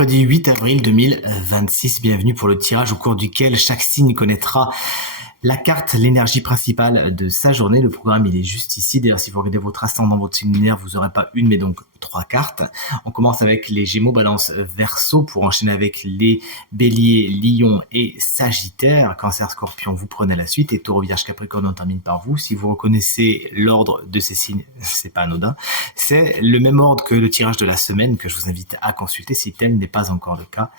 Mercredi 8 avril 2026, bienvenue pour le tirage au cours duquel chaque signe connaîtra la carte, l'énergie principale de sa journée. Le programme, il est juste ici. D'ailleurs, si vous regardez votre ascendant, votre signe lunaire, vous n'aurez pas une, mais donc 3 cartes. On commence avec les Gémeaux, Balance, Verseau, pour enchaîner avec les Béliers, Lion et Sagittaire. Cancer, Scorpion, vous prenez la suite. Et Taureau, Vierge, Capricorne, on termine par vous. Si vous reconnaissez l'ordre de ces signes, c'est pas anodin. C'est le même ordre que le tirage de la semaine que je vous invite à consulter si tel n'est pas encore le cas.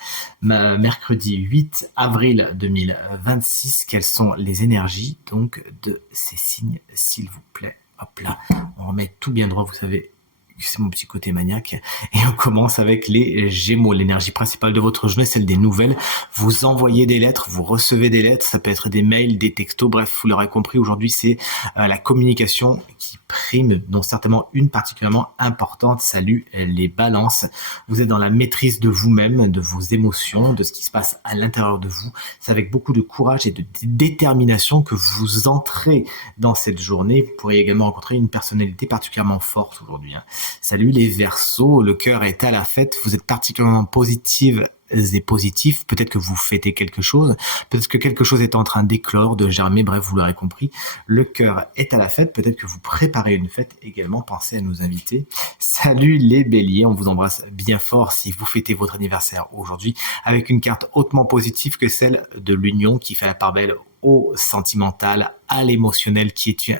Mercredi 8 avril 2026, quelles sont les énergies donc de ces signes, s'il vous plaît. Hop là, on remet tout bien droit, vous savez, c'est mon petit côté maniaque. Et on commence avec les Gémeaux. L'énergie principale de votre journée, celle des nouvelles. Vous envoyez des lettres, vous recevez des lettres, ça peut être des mails, des textos, bref, vous l'aurez compris, aujourd'hui c'est la communication qui prime, dont certainement une particulièrement importante. Salut les balances. Vous êtes dans la maîtrise de vous-même, de vos émotions, de ce qui se passe à l'intérieur de vous. C'est avec beaucoup de courage et de détermination que vous entrez dans cette journée. Vous pourrez également rencontrer une personnalité particulièrement forte aujourd'hui. Salut les Verseaux, le cœur est à la fête, vous êtes particulièrement positive et positif, peut-être que vous fêtez quelque chose, peut-être que quelque chose est en train d'éclore, de germer, bref, vous l'aurez compris, le cœur est à la fête, peut-être que vous préparez une fête également, pensez à nous inviter. Salut les Béliers, on vous embrasse bien fort si vous fêtez votre anniversaire aujourd'hui, avec une carte hautement positive que celle de l'union qui fait la part belle au sentimental, à l'émotionnel, qui est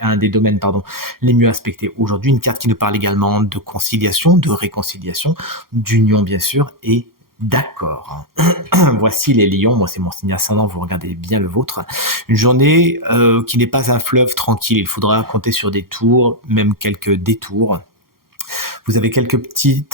un des domaines les mieux aspectés aujourd'hui. Une carte qui nous parle également de conciliation, de réconciliation, d'union bien sûr, et d'accord. Voici les lions, moi c'est mon signe ascendant, vous regardez bien le vôtre. Une journée qui n'est pas un fleuve tranquille, il faudra compter sur des tours, même quelques détours. Vous avez quelques petits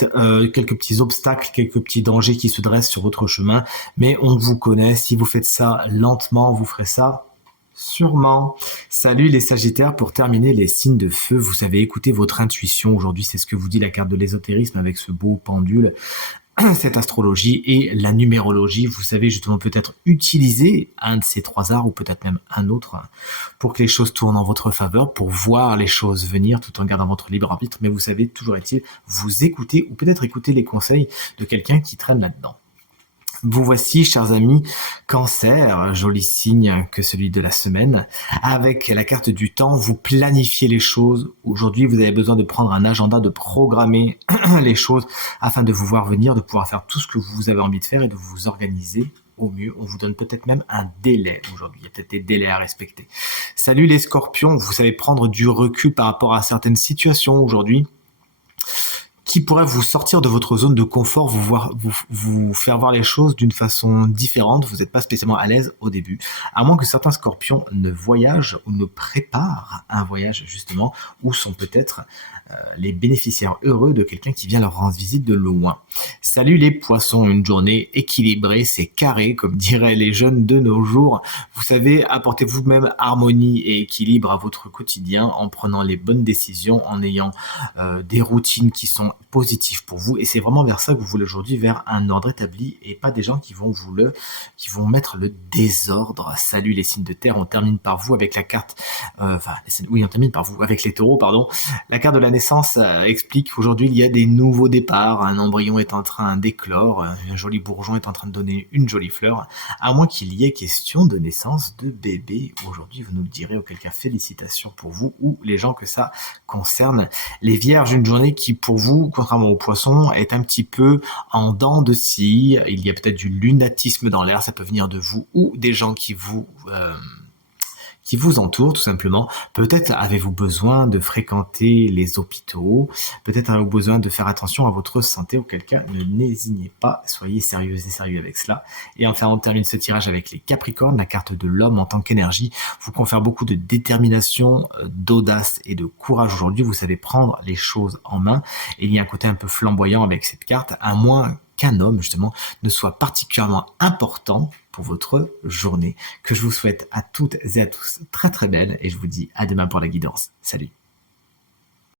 obstacles, quelques petits dangers qui se dressent sur votre chemin, mais on vous connaît, si vous faites ça lentement, vous ferez ça sûrement. Salut les Sagittaires, pour terminer les signes de feu, vous savez écouter votre intuition. Aujourd'hui, c'est ce que vous dit la carte de l'ésotérisme avec ce beau pendule. Cette astrologie et la numérologie, vous savez justement peut-être utiliser un de ces 3 arts ou peut-être même un autre pour que les choses tournent en votre faveur, pour voir les choses venir tout en gardant votre libre arbitre. Mais vous savez, toujours est-il, vous écoutez ou peut-être écouter les conseils de quelqu'un qui traîne là-dedans. Vous voici, chers amis, Cancer, joli signe que celui de la semaine. Avec la carte du temps, vous planifiez les choses. Aujourd'hui, vous avez besoin de prendre un agenda, de programmer les choses afin de vous voir venir, de pouvoir faire tout ce que vous avez envie de faire et de vous organiser au mieux. On vous donne peut-être même un délai aujourd'hui. Il y a peut-être des délais à respecter. Salut les Scorpions, vous savez prendre du recul par rapport à certaines situations aujourd'hui qui pourrait vous sortir de votre zone de confort, vous faire voir les choses d'une façon différente. Vous n'êtes pas spécialement à l'aise au début, à moins que certains Scorpions ne voyagent ou ne préparent un voyage justement, ou sont peut-être les bénéficiaires heureux de quelqu'un qui vient leur rendre visite de loin. Salut les Poissons, une journée équilibrée, c'est carré, comme diraient les jeunes de nos jours. Vous savez, apportez vous-même harmonie et équilibre à votre quotidien en prenant les bonnes décisions, en ayant des routines qui sont positives pour vous, et c'est vraiment vers ça que vous voulez aujourd'hui, vers un ordre établi et pas des gens qui vont mettre le désordre. Salut les signes de terre, on termine par vous avec la carte on termine par vous avec les taureaux, la carte de la naissance explique qu'aujourd'hui il y a des nouveaux départs, un embryon est en train d'éclore, un joli bourgeon est en train de donner une jolie fleur, à moins qu'il y ait question de naissance de bébé aujourd'hui, vous nous le direz, auquel cas félicitations pour vous ou les gens que ça concerne. Les Vierges, une journée qui pour vous, contrairement aux Poissons, est un petit peu en dents de scie, il y a peut-être du lunatisme dans l'air, ça peut venir de vous ou des gens qui vous entourent tout simplement. Peut-être avez-vous besoin de fréquenter les hôpitaux, peut-être avez-vous besoin de faire attention à votre santé, auquel cas n'hésitez pas, soyez sérieuses et sérieux avec cela. Et enfin, on termine ce tirage avec les Capricornes, la carte de l'homme en tant qu'énergie vous confère beaucoup de détermination, d'audace et de courage aujourd'hui. Vous savez prendre les choses en main, et il y a un côté un peu flamboyant avec cette carte, à moins qu'un homme justement ne soit particulièrement important pour votre journée, que je vous souhaite à toutes et à tous très très belle, et je vous dis à demain pour la guidance. Salut.